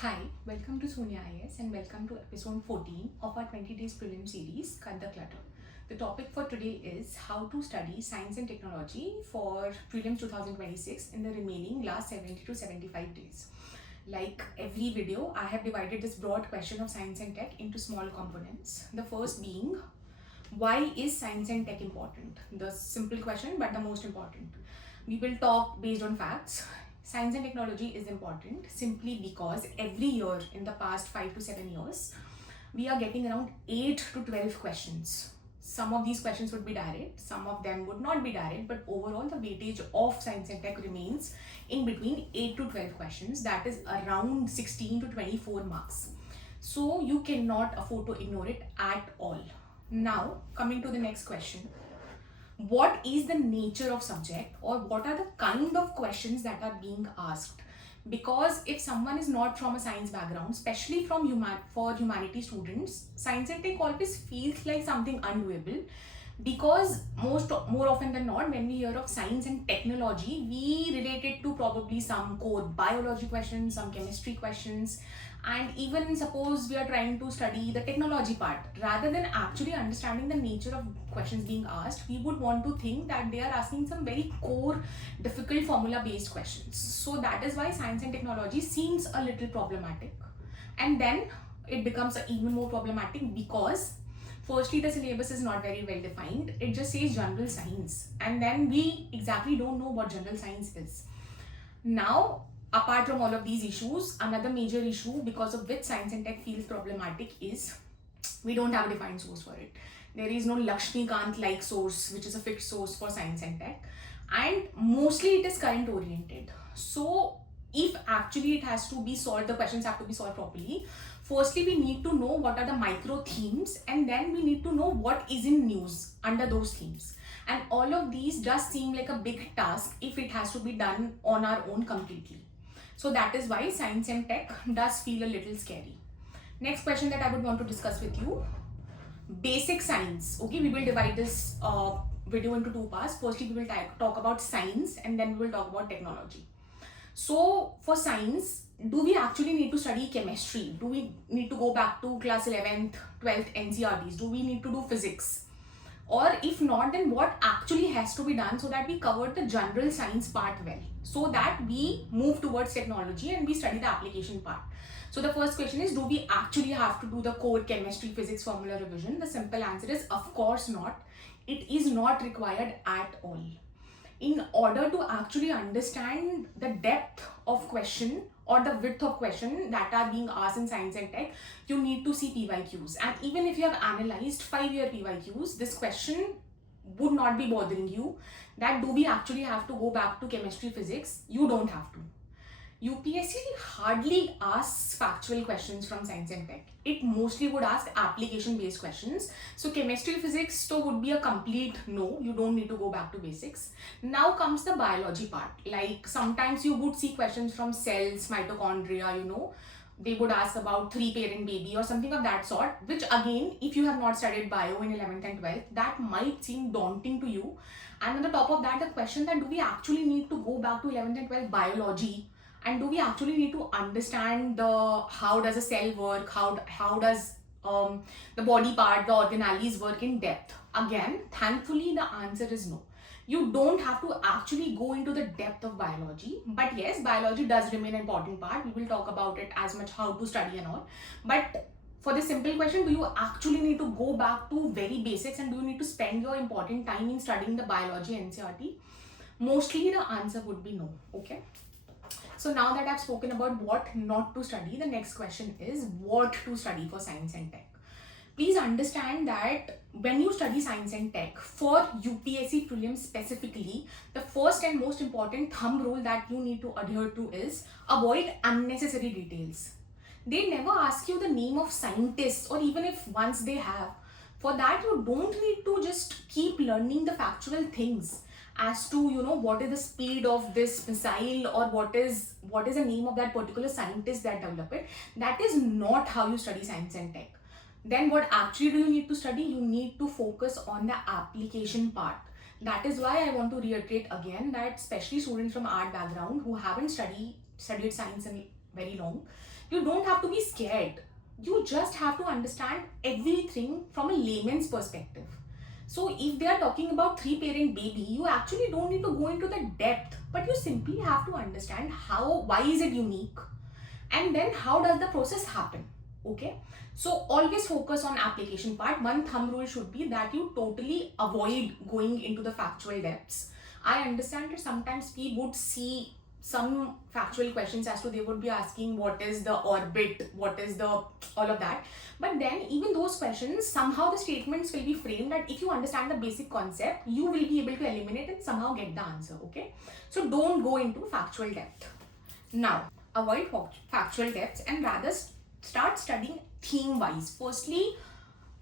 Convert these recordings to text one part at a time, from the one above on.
Hi, welcome to Sonia IS and welcome to episode 14 of our 20 days prelim series, Cut the Clutter. The topic for today is how to study science and technology for prelims 2026 in the remaining last 70 to 75 days. Like every video, I have divided this broad question of science and tech into small components. The first being, why is science and tech important? The simple question, but the most important. We will talk based on facts. Science and technology is important simply because every year in the past 5 to 7 years, we are getting around 8 to 12 questions. Some of these questions would be direct, some of them would not be direct, but overall the weightage of science and tech remains in between 8 to 12 questions, that is around 16 to 24 marks. So you cannot afford to ignore it at all. Now, coming to the next question, what is the nature of subject, or what are the kind of questions that are being asked? Because if someone is not from a science background, especially for humanity students, science and tech always feels like something undoable, because more often than not, when we hear of science and technology, we relate it to probably some core biology questions, some chemistry questions, and even suppose we are trying to study the technology part, rather than actually understanding the nature of questions being asked, we would want to think that they are asking some very core difficult formula based questions. So that is why science and technology seems a little problematic, and then it becomes even more problematic because firstly the syllabus is not very well defined. It just says general science, and then we exactly don't know what general science is. Now, apart from all of these issues, another major issue because of which science and tech feels problematic is we don't have a defined source for it. There is no Lakshmikant like source, which is a fixed source for science and tech, and mostly it is current oriented. So, if actually it has to be solved, the questions have to be solved properly. Firstly, we need to know what are the micro themes, and then we need to know what is in news under those themes. And all of these does seem like a big task if it has to be done on our own completely. So that is why science and tech does feel a little scary. Next question that I would want to discuss with you, basic science. Okay, we will divide this video into two parts. Firstly, we will talk about science, and then we will talk about technology. So for science, do we actually need to study chemistry? Do we need to go back to class 11th, 12th NCRTs? Do we need to do physics? Or if not, then what actually has to be done so that we cover the general science part well, so that we move towards technology and we study the application part? So the first question is, do we actually have to do the core chemistry, physics formula revision? The simple answer is of course not. It is not required at all. In order to actually understand the depth of question or the width of question that are being asked in science and tech, you need to see PYQs. And even if you have analyzed 5-year PYQs, this question would not be bothering you, that do we actually have to go back to chemistry, physics? You don't have to. UPSC hardly asks factual questions from science and tech. It mostly would ask application based questions. So chemistry, physics so would be a complete no. You don't need to go back to basics. Now comes the biology part. Like sometimes you would see questions from cells, mitochondria, they would ask about three parent baby or something of that sort, which again, if you have not studied bio in 11th and 12th, that might seem daunting to you. And on the top of that, the question that do we actually need to go back to 11th and 12th biology, and do we actually need to understand the how does a cell work, how does the body part, the organelles work in depth? Again, thankfully the answer is no. You don't have to actually go into the depth of biology, but yes, biology does remain an important part. We will talk about it as much, how to study and all. But for the simple question, do you actually need to go back to very basics, and do you need to spend your important time in studying the biology NCRT? Mostly the answer would be no. Okay. So now that I've spoken about what not to study, the next question is what to study for science and tech. Please understand that when you study science and tech for UPSC prelims specifically, the first and most important thumb rule that you need to adhere to is avoid unnecessary details. They never ask you the name of scientists, or even if once they have. For that, you don't need to just keep learning the factual things as to what is the speed of this missile, or what is the name of that particular scientist that developed it. That is not how you study science and tech. Then what actually do you need to study? You need to focus on the application part. That is why I want to reiterate again that especially students from art background who haven't studied science in very long, You don't have to be scared. You just have to understand everything from a layman's perspective. So if they are talking about 3-parent baby, you actually don't need to go into the depth, but you simply have to understand why is it unique, and then how does the process happen. Okay, so always focus on application part. One thumb rule should be that you totally avoid going into the factual depths. I understand that sometimes we would see some factual questions as to they would be asking what is the orbit, what is the all of that, but then even those questions, somehow the statements will be framed that if you understand the basic concept, you will be able to eliminate and somehow get the answer. Okay, so don't go into factual depth. Now avoid factual depths and rather start studying theme wise. Firstly,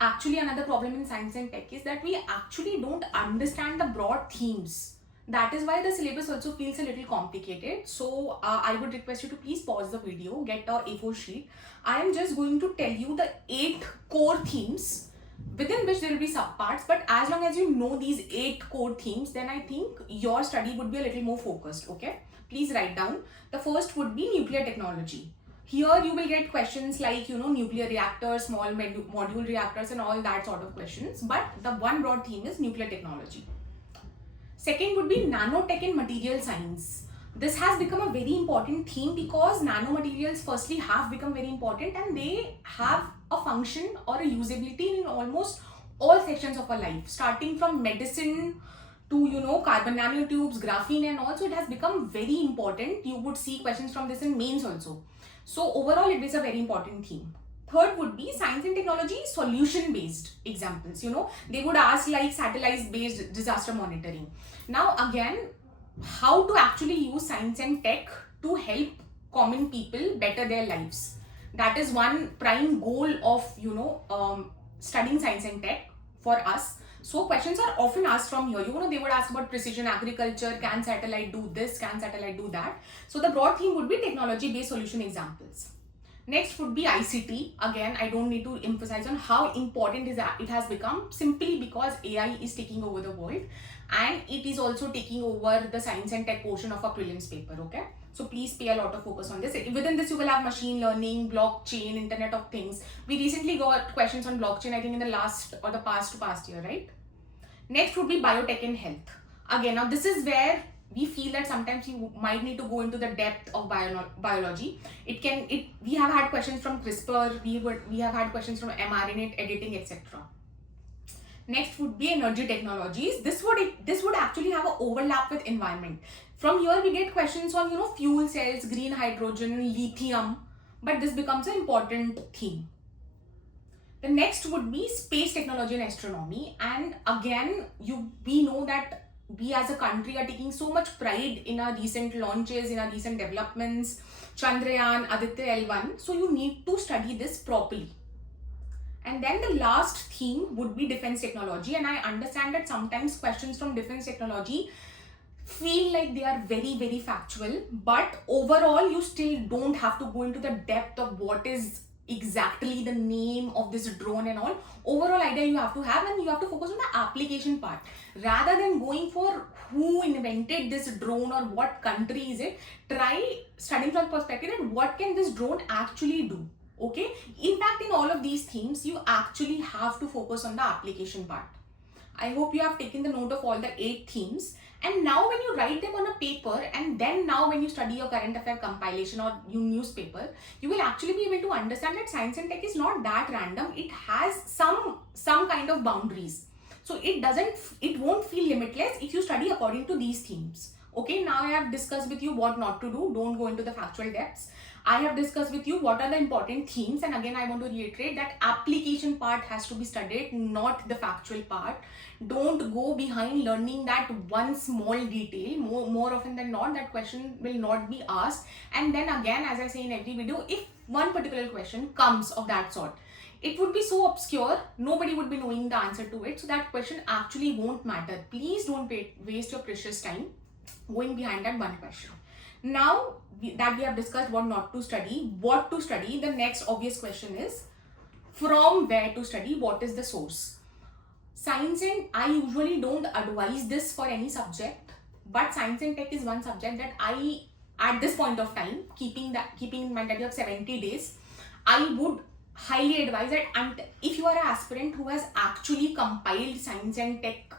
actually another problem in science and tech is that we actually don't understand the broad themes. That is why the syllabus also feels a little complicated. So I would request you to please pause the video, get a A4 sheet. I am just going to tell you the 8 core themes within which there will be subparts, but as long as you know these 8 core themes, then I think your study would be a little more focused. Okay, please write down. The first would be nuclear technology. Here you will get questions like, nuclear reactors, small module reactors and all that sort of questions, but the one broad theme is nuclear technology. Second would be nanotech and material science. This has become a very important theme because nanomaterials firstly have become very important and they have a function or a usability in almost all sections of our life, starting from medicine to carbon nanotubes, graphene and also it has become very important. You would see questions from this in mains also. So overall it is a very important theme. Third would be science and technology solution based examples. They would ask like satellite based disaster monitoring. Now again, how to actually use science and tech to help common people better their lives. That is one prime goal of studying science and tech for us. So questions are often asked from here. They would ask about precision agriculture, can satellite do this, can satellite do that. So the broad theme would be technology based solution examples. Next would be ICT. Again, I don't need to emphasize on how important it has become simply because AI is taking over the world and it is also taking over the science and tech portion of our prelims paper. Okay, so please pay a lot of focus on this. Within this you will have machine learning, blockchain, internet of things. We recently got questions on blockchain, I think in the last or the past year, right? Next would be biotech and health. Again, now this is where we feel that sometimes you might need to go into the depth of biology. We have had questions from CRISPR, we have had questions from mRNA editing, etc. Next would be energy technologies. This would actually have an overlap with environment. From here we get questions on fuel cells, green hydrogen, lithium, but this becomes an important theme. The next would be space technology and astronomy, and again we know that we as a country are taking so much pride in our recent launches, in our recent developments, Chandrayaan, Aditya L1. So you need to study this properly. And then the last theme would be defense technology. And I understand that sometimes questions from defense technology feel like they are very, very factual. But overall, you still don't have to go into the depth of what is exactly the name of this drone and all. Overall idea you have to have, and you have to focus on the application part rather than going for who invented this drone or what country is it. Try studying from perspective that what can this drone actually do. Okay, in fact in all of these themes you actually have to focus on the application part. I hope you have taken the note of all the 8 themes. And now when you write them on a paper, and then now when you study your current affair compilation or your newspaper, you will actually be able to understand that science and tech is not that random. It has some kind of boundaries. So it won't feel limitless if you study according to these themes. Okay, now I have discussed with you what not to do. Don't go into the factual depths. I have discussed with you what are the important themes, and again I want to reiterate that application part has to be studied, not the factual part. Don't go behind learning that one small detail. More often than not, that question will not be asked. And then again, as I say in every video, if one particular question comes of that sort, it would be so obscure, nobody would be knowing the answer to it, so that question actually won't matter. Please don't waste your precious time going behind that one question. Now that we have discussed what not to study, what to study, the next obvious question is from where to study, what is the source. Science and I usually don't advise this for any subject, but science and tech is one subject that I at this point of time, keeping in mind that you have 70 days, I would highly advise that. And if you are an aspirant who has actually compiled science and tech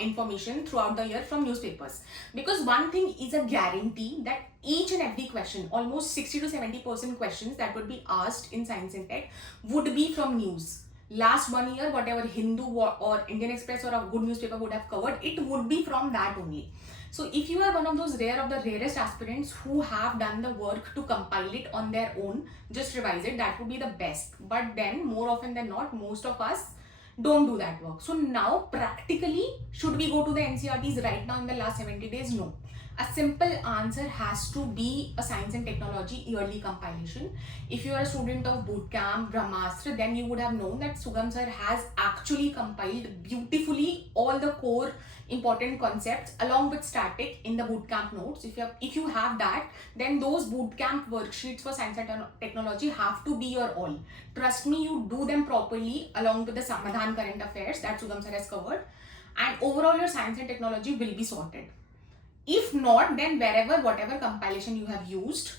information throughout the year from newspapers, because one thing is a guarantee that each and every question, almost 60 to 70% questions that would be asked in science and tech would be from news. Last 1 year, whatever Hindu or Indian Express or a good newspaper would have covered, it would be from that only. So if you are one of those rare of the rarest aspirants who have done the work to compile it on their own, just revise it, that would be the best. But then more often than not, most of us don't do that work. So now practically, should we go to the NCERTs right now in the last 70 days? No. A simple answer has to be a science and technology yearly compilation. If you are a student of bootcamp, Brahmastra, then you would have known that Sugam sir has actually compiled beautifully all the core important concepts along with static in the bootcamp notes. If you have that, then those bootcamp worksheets for science and technology have to be your all. Trust me, you do them properly along with the Samadhan current affairs that Sugam sir has covered, and overall your science and technology will be sorted. If not, then whatever compilation you have used,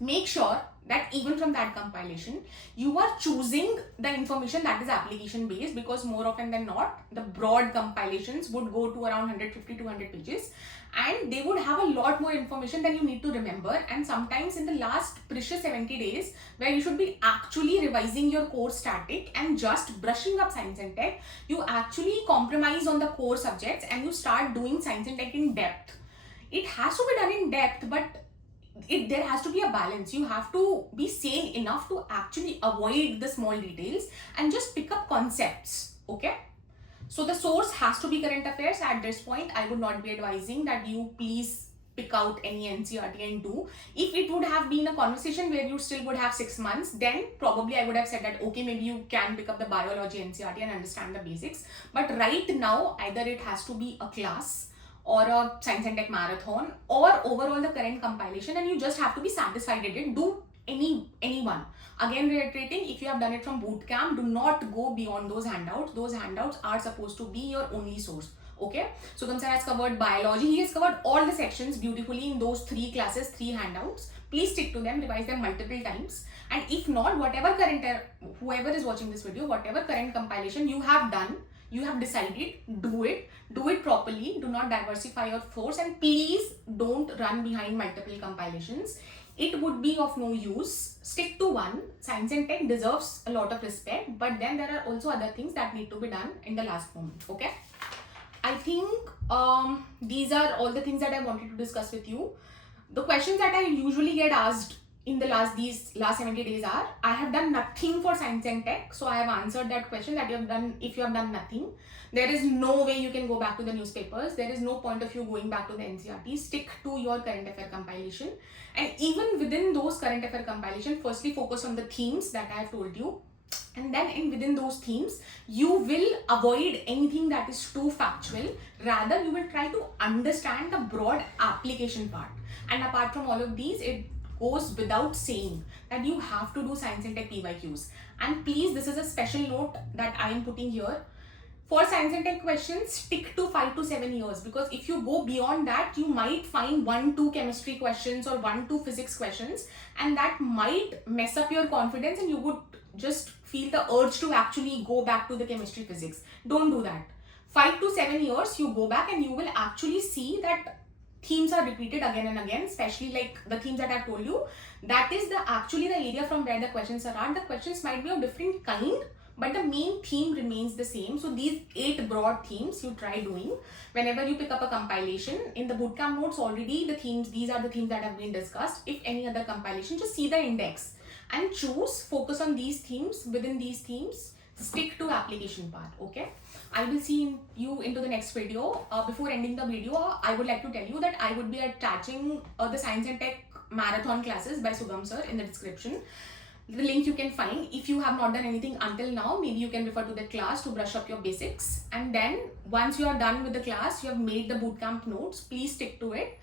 make sure that even from that compilation, you are choosing the information that is application based, because more often than not, the broad compilations would go to around 150 to 200 pages and they would have a lot more information than you need to remember. And sometimes in the last precious 70 days, where you should be actually revising your core static and just brushing up science and tech, you actually compromise on the core subjects and you start doing science and tech in depth. It has to be done in depth, but there has to be a balance. You have to be sane enough to actually avoid the small details and just pick up concepts. Okay, so the source has to be current affairs. At this point, I would not be advising that you please pick out any NCERT and do. If it would have been a conversation where you still would have 6 months, then probably I would have said that okay, maybe you can pick up the biology NCERT and understand the basics. But right now, either it has to be a class or a science and tech marathon or overall the current compilation, and you just have to be satisfied with it. Do any one. Again, reiterating, if you have done it from bootcamp, do not go beyond those handouts. Those handouts are supposed to be your only source. Okay, so Sugam sir has covered biology. He has covered all the sections beautifully in those 3 classes, 3 handouts. Please stick to them, revise them multiple times. And if not, whoever is watching this video, whatever current compilation you have done, you have decided, do it properly. Do not diversify your source, and please don't run behind multiple compilations. It would be of no use. Stick to one. Science and tech deserves a lot of respect, but then there are also other things that need to be done in the last moment. Okay, I think these are all the things that I wanted to discuss with you. The questions that I usually get asked in the last 70 days are, I have done nothing for science and tech, so I have answered that question, that you have done. If you have done nothing, there is no way you can go back to the newspapers. There is no point of you going back to the NCERT. Stick to your current affair compilation, and even within those current affair compilation, firstly focus on the themes that I have told you, and then within those themes, you will avoid anything that is too factual. Rather, you will try to understand the broad application part. And apart from all of these, it goes without saying that you have to do science and tech PYQs. And please, this is a special note that I am putting here. For science and tech questions, stick to 5 to 7 years, because if you go beyond that, you might find 1-2 chemistry questions or 1-2 physics questions, and that might mess up your confidence and you would just feel the urge to actually go back to the chemistry physics. Don't do that. 5 to 7 years, you go back and you will actually see that themes are repeated again and again, especially like the themes that I've told you. That is actually the area from where the questions are. The questions might be of different kind, but the main theme remains the same. So these 8 broad themes you try doing whenever you pick up a compilation. In the bootcamp notes already, these are the themes that have been discussed. If any other compilation, just see the index and focus on these themes. Within these themes, stick to application part. Okay, I will see you into the next video. Before ending the video, I would like to tell you that I would be attaching the science and tech marathon classes by Sugam sir in the description. The link you can find. If you have not done anything until now, maybe you can refer to the class to brush up your basics. And then once you are done with the class, you have made the bootcamp notes, please stick to it.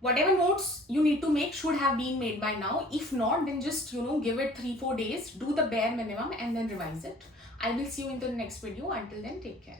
Whatever notes you need to make should have been made by now. If not, then just give it 3-4 days, do the bare minimum and then revise it. I will see you in the next video. Until then, take care.